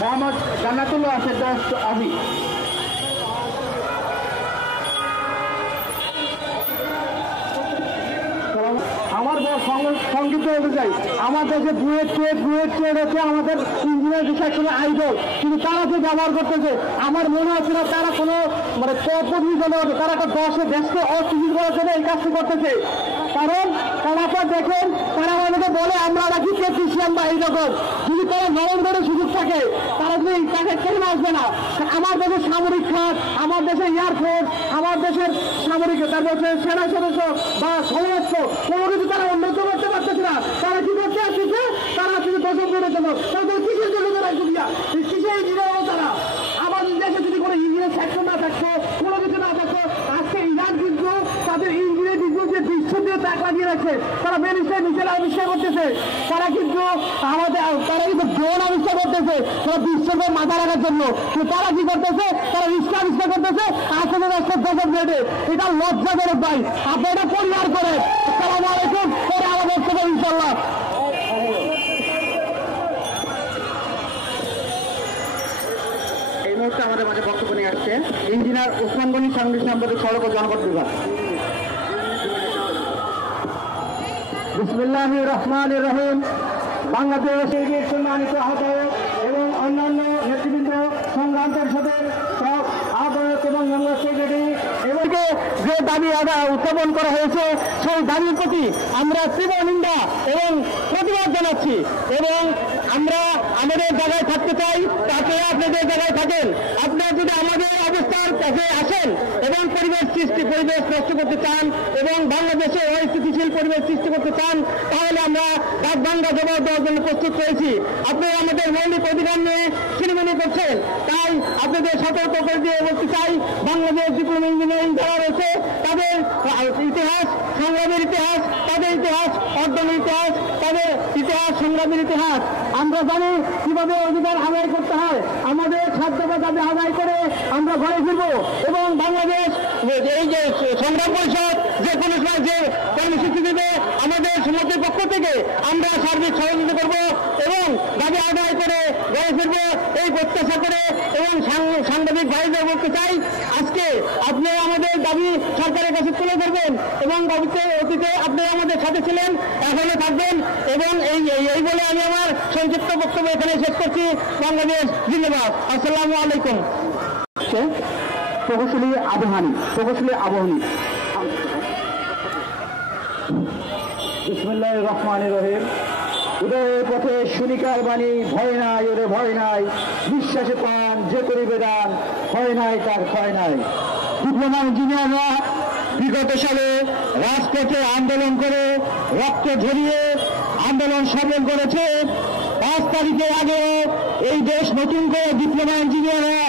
মোহাম্মদ জান্নাতুল্লাহ ফেরদৌস আবি। আমার সংগীত অনুযায়ী আমার দেশে বুয়েট হচ্ছে আমাদের ইঞ্জিনিয়ার বিষয় কোনো আইডল, কিন্তু তারা যে ব্যবহার করতেছে আমার মনে হচ্ছে না তারা কোনো মানে তারা একটা দেশকে অস্থিতিশীল করার জন্য এই কাজটি করতেছে। কারণ তারা দেখেন তারা আমাদেরকে বলে আমরা নাকি টেকনিশিয়ান বা এইরকম, যদি তারা নরম করে সুযোগ থাকে তারা যদি তাকে কেন আসবে না। আমার দেশের সামরিক খাত, আমার দেশের এয়ারফোর্স, আমার দেশের সামরিক তারপর সেনা সদস্য বা সদস্য কোনো কিছু তারা উন্নত করতে পারতেছে না। তারা কি করতে আসছে? তারা আসলে দশম করে জন্য তাদের কিসের জন্য তারা সুবিধা কিসে ইঞ্জিনিয়ার তারা। আমাদের দেশে যদি কোনো ইঞ্জিনিয়ার সেক্টর না থাকতো, কোনো কিছু না থাকতো, আজকে ইরান কিন্তু তাদের ইঞ্জিনিয়ার যে বিশ্ব দিয়ে টাকা দিয়ে রাখছে, তারা মেরিস্টার মিসাইল আবিষ্কার করতেছে, তারা কিন্তু তারা কিন্তু ড্রোন আবিষ্কার করতেছে তারা বিশ্বকে মাথা রাখার জন্য। কিন্তু তারা কি করতেছে? তারা রিস্কা আবিষ্কার করতেছে আসলে রাষ্ট্রের দশম রেটে। এটা লজ্জাজনক ভাই, আপনি এটা পরিহার করেন। আসসালামু আলাইকুম, পরে আমাদের থেকে ইনশাল্লাহ। এই মুহূর্তে আমাদের মাঝে বক্তব্য নিয়ে আসছে ইঞ্জিনিয়ার ওসমান গনি, সাংগঠনিক সম্পাদক, সড়ক ও জনপথ বিভাগ। বিসমিল্লাহির রহমানির রহিম। বাংলাদেশ সম্মানিত আহ্বায়ক এবং অন্যান্য নেতৃবৃন্দ, সংগ্রাম পরিষদের সব আহ্বায়ক এবং মেম্বার সেক্রেটারি এবং যে দাবি উত্থাপন করা হয়েছে সেই দাবির প্রতি আমরা তীব্র নিন্দা এবং প্রতিবাদ জানাচ্ছি। এবং আমরা আমাদের জায়গায় থাকতে চাই, তাতে আপনাদের জায়গায় থাকেন। আপনারা যদি আমাদের অবস্থার কাছে আসেন এবং পরিবেশ নষ্ট করতে চান এবং বাংলাদেশে অস্থিতিশীল পরিবেশ সৃষ্টি করতে চান, তাহলে আমরা দাঁত ভাঙ্গা জবাব দেওয়ার জন্য প্রস্তুত রয়েছি। আপনারা আমাদের মৌলিক অধিকার নিয়ে ছিনিমিনি করছেন, তাই আপনাদের সতর্ক করে দিয়ে বলতে চাই, বাংলাদেশ ডিপ্লোমা ইঞ্জিনিয়ারিং যারা রয়েছে তাদের ইতিহাস, সংগ্রামের ইতিহাস, তাদের ইতিহাস অর্জনের ইতিহাস, তাদের ইতিহাস সংগ্রামের ইতিহাস আমরা জানি কিভাবে অধিকার আদায় করতে হয়। আমাদের খাদ্য দাবি আদায় করে আমরা ঘরে ফিরবো এবং বাংলাদেশ এই যে সংগ্রাম পরিষদ যে কোনো সময় যে কর্মসূচি দেবে আমাদের সমাজের পক্ষ থেকে আমরা সার্বিক সহযোগিতা করব এবং দাবি আদায় করে ঘরে ফিরবো এই প্রত্যাশা করে। এবং সাংবাদিক ভাইদের বলতে চাই, আজকে আপনারা আমাদের দাবি সরকারের কাছে তুলে ধরবেন এবং অতীতে আপনারা আমাদের সাথে ছিলেন, এখনো থাকবেন। এবং এই বলে আমি আমার সংক্ষিপ্ত বক্তব্য এখানে শেষ করছি। বাংলাদেশ জিন্দাবাদ। আসসালামু আলাইকুম। প্রকৌশলী আবহানী। বিসমিল্লাহির রহমানির রহিম। উদয়ের পথে শুনিকার বাণী, ভয় নাই ওরে ভয় নাই, বিশ্বাসে পান যে করিবে দান, ভয় নাই তার ক্ষয় নাই। ডিপ্লোমা ইঞ্জিনিয়াররা বিগত সালে রাজপথে আন্দোলন করে রক্ত ঝরিয়ে আন্দোলন সফল করেছে। 5 তারিখের আগেও এই দেশ নতুন করে ডিপ্লোমা ইঞ্জিনিয়াররা